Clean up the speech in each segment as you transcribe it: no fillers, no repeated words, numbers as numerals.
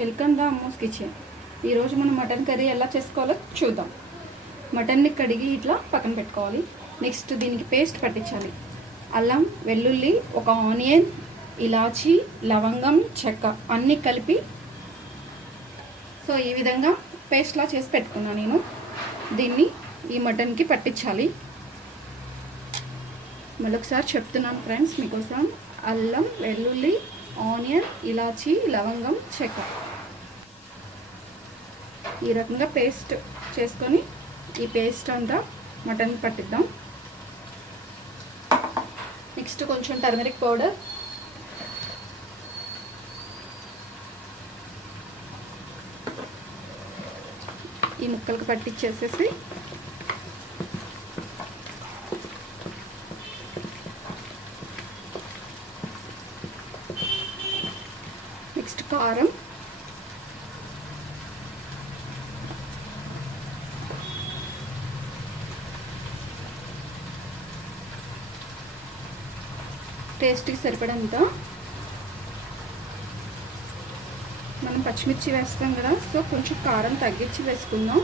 Welcome the Ammu's kitchen. ఈరోజు మనం mutton curry ఎలా చేసుకోవాలో చూద్దాం. మటన్ని కడిగి ఇట్లా పక్కన పెట్టుకోవాలి. నెక్స్ట్ దీనికి పేస్ట్ పట్టించాలి. అల్లం, వెల్లుల్లి, ఒక ఆనియన్, ఇలాచీ, లవంగం, చెక్క అన్నీ కలిపి ఈ విధంగా పేస్ట్లా చేసి పెట్టుకున్నాను నేను. దీన్ని ఈ మటన్కి పట్టించాలి. మళ్ళొకసారి చెప్తున్నాను ఫ్రెండ్స్ మీకోసం. అల్లం, వెల్లుల్లి, ఆనియన్, ఇలాచీ, లవంగం, చెక్క ఈ రకంగా పేస్ట్ చేసుకొని ఈ పేస్ట్ అంతా మటన్ పట్టిద్దాం. నెక్స్ట్ కొంచెం టర్మరిక్ పౌడర్, ఈ ముక్కలకు పట్టించేసేసి నెక్స్ట్ కారం, టేస్ట్కి సరిపడంత. మనం పచ్చిమిర్చి వేస్తాం కదా, సో కొంచెం కారం తగ్గించి వేసుకుందాం.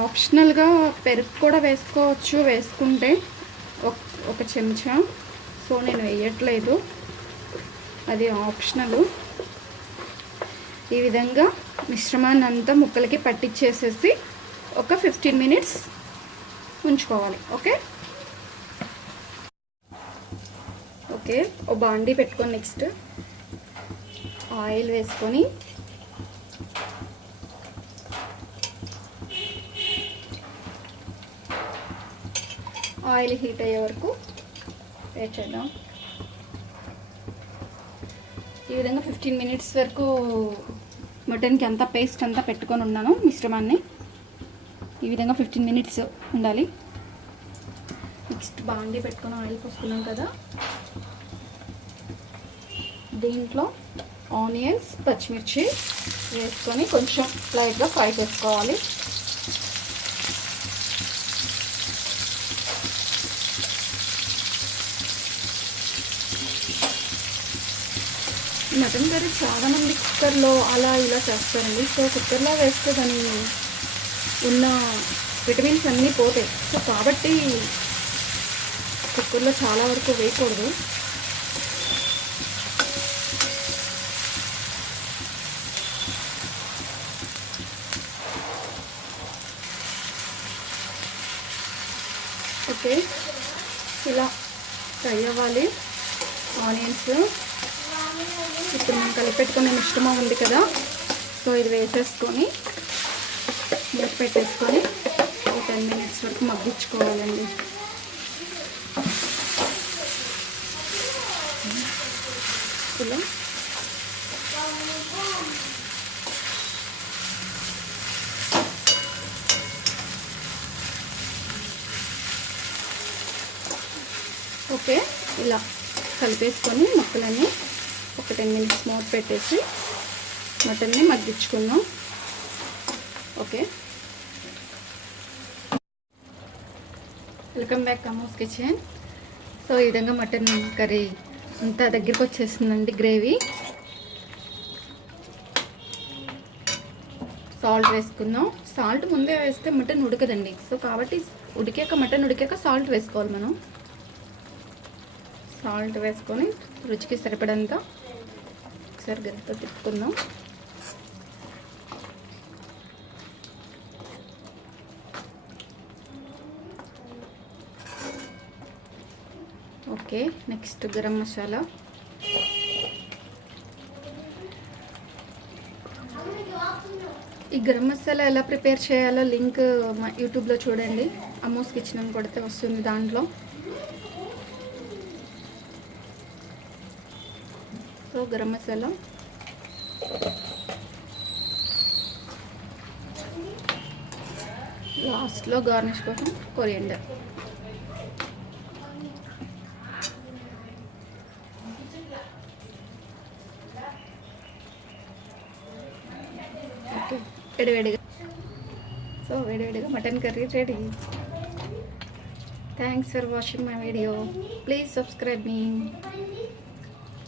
ఆప్షనల్గా పెరుగు కూడా వేసుకోవచ్చు వేసుకుంటే, ఒక చెంచా. సో నేను వేయట్లేదు, అది ఆప్షనల్. ఈ విధంగా మిశ్రమాన్ని అంతా ముక్కలకి పట్టించేసేసి ఒక 15 మినిట్స్ ఉంచుకోవాలి. ఓకే ఒక బాండీ పెట్టుకొని నెక్స్ట్ ఆయిల్ వేసుకొని ఆయిల్ హీట్ అయ్యే వరకు వెయిట్ చేద్దాం. ఈ విధంగా 15 మినిట్స్ వరకు మటన్కి అంతా పేస్ట్ అంతా పెట్టుకొని ఉన్నాను మిశ్రమాన్ని. ఈ విధంగా 15 మినిట్స్ ఉండాలి. నెక్స్ట్ బాండీ పెట్టుకొని ఆయిల్ పోసుకున్నాం కదా, దీంట్లో ఆనియన్స్, పచ్చిమిర్చి వేసుకొని కొంచెం లైట్గా ఫ్రై చేసుకోవాలి. మటన్ కర్రీ చాలామంది కుక్కర్లో అలా ఇలా చేస్తారండి. సో కుక్కర్లో వేస్తే దాని ఉన్న విటమిన్స్ అన్నీ పోతాయి. సో కాబట్టి కుక్కర్లో చాలా వరకు వేయకూడదు. ఓకే ఇలా ఫ్రై అవ్వాలి ఆనియన్స్. ఇప్పుడు మనం కలిపెట్టుకునే మిశ్రమం ఉంది కదా, సో ఇది వేసేసుకొని మూత పెట్టేసుకొని ఒక 10 మినిట్స్ వరకు మగ్గించుకోవాలండి. ఇలా ఓకే ఇలా కలిపేసుకొని ముక్కలన్నీ ఒక 10 మినిట్స్ మూత పెట్టేసి మటన్ని మగ్గించుకుందాం. Okay welcome back Ammu's kitchen. So ఈ విధంగా మటన్ కర్రీ అంతా దగ్గరికి వచ్చేస్తుందండి. గ్రేవీ, సాల్ట్ వేసుకుందాం. సాల్ట్ ముందే వేస్తే మటన్ ఉడకదండి. సో కాబట్టి మటన్ ఉడికాక సాల్ట్ వేసుకోవాలి మనం. సాల్ట్ వేసుకొని రుచికి సరిపడంత ఒకసారి గరిటెతో తిప్పుకుందాం. ఓకే నెక్స్ట్ గరం మసాలా, ఈ గరం మసాలా ఎలా ప్రిపేర్ చేయాలో లింక్ యూట్యూబ్లో చూడండి. అమ్మూస్ కిచెన్ అని కొడితే వస్తుంది. దాంట్లో సో గరం మసాలా, లాస్ట్లో గార్నిష్ కోసం కొరియండర్. ఓకే వేడివేడిగా, సో వేడివేడిగా mutton curry ready. Thanks for watching my video. Please subscribe me.